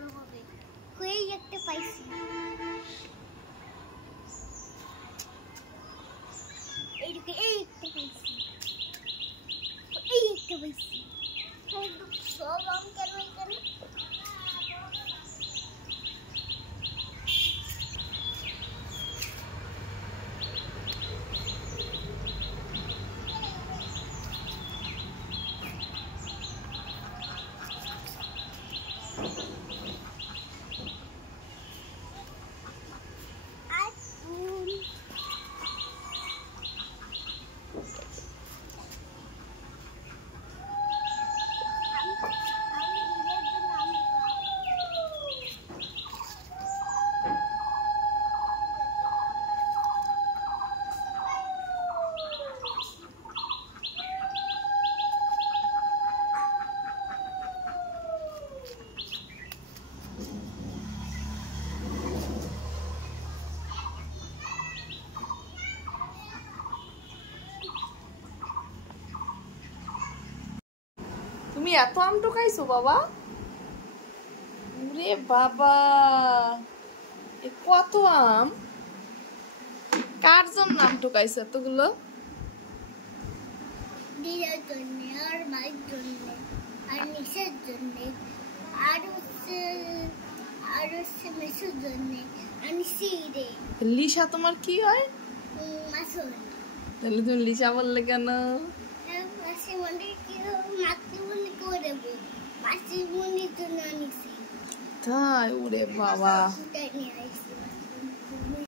বড় হবে। কই একটা পাইছি। এইদিকে এই একটা পাইছি। এই একটা পাইছি। সব আম কেন এখানে? তুমি এত আম টোকাইছো বাবা? ওরে বাবা, এ কত আম! কার জন্য আম টোকাইছো এতগুলো? দিদার জন্য, আর মায়ের জন্য, আর নিশের জন্য, আর হচ্ছে মেসুর জন্য, আর নিশিরে। লিসা তোমার কি হয়? মাসুর। তাহলে তুমি লিসা বললে কেন? মাসি মনে কি মাতৃমণি করে দেবো, মাসি মনির জন্য আনিছি। তাই? ওরে বাবা, নিয়ে আসছি।